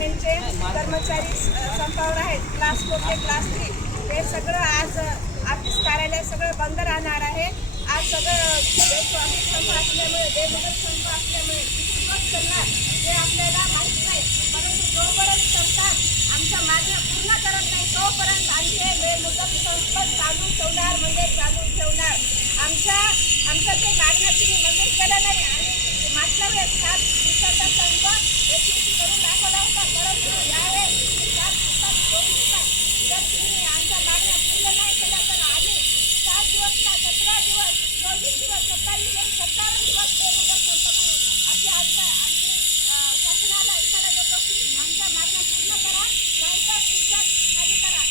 डिपार्टमेंटचे कर्मचारी संपावर आहेत. क्लास 4 ते क्लास 3 हे सगळं आज ऑफिस कार्यालय सगळं बंद राहणार आहे. आज सगळं संप असल्यामुळे बेमुदत संप असल्यामुळे किती दिवस चालणार हे आपल्याला माहीत नाही. परंतु जोपर्यंत सरकार आमच्या मागण्या पूर्ण करत नाही तोपर्यंत आमचे बेमुदत संप चालू ठेवणार म्हणजे चालू ठेवणार. आमच्या ते मागण्या तुम्ही मंजूर केलं नाही आणि मागच्या वेळेस 7 दिवसाचा संप एकमुखी करून दाखवला होता. परंतु यावेळेस 7 दिवसात 2 दिवसात जर तुम्ही आमच्या मागण्या पूर्ण नाही केल्या तर आम्ही 7 दिवस का 17 दिवस 24 दिवस 27 दिवस 57 दिवस बेमुदत संप करू अशी आम्ही शासनाला इशारा देतो की आमच्या मागण्या पूर्ण करा नाहीतर तुमच्या खाली करा.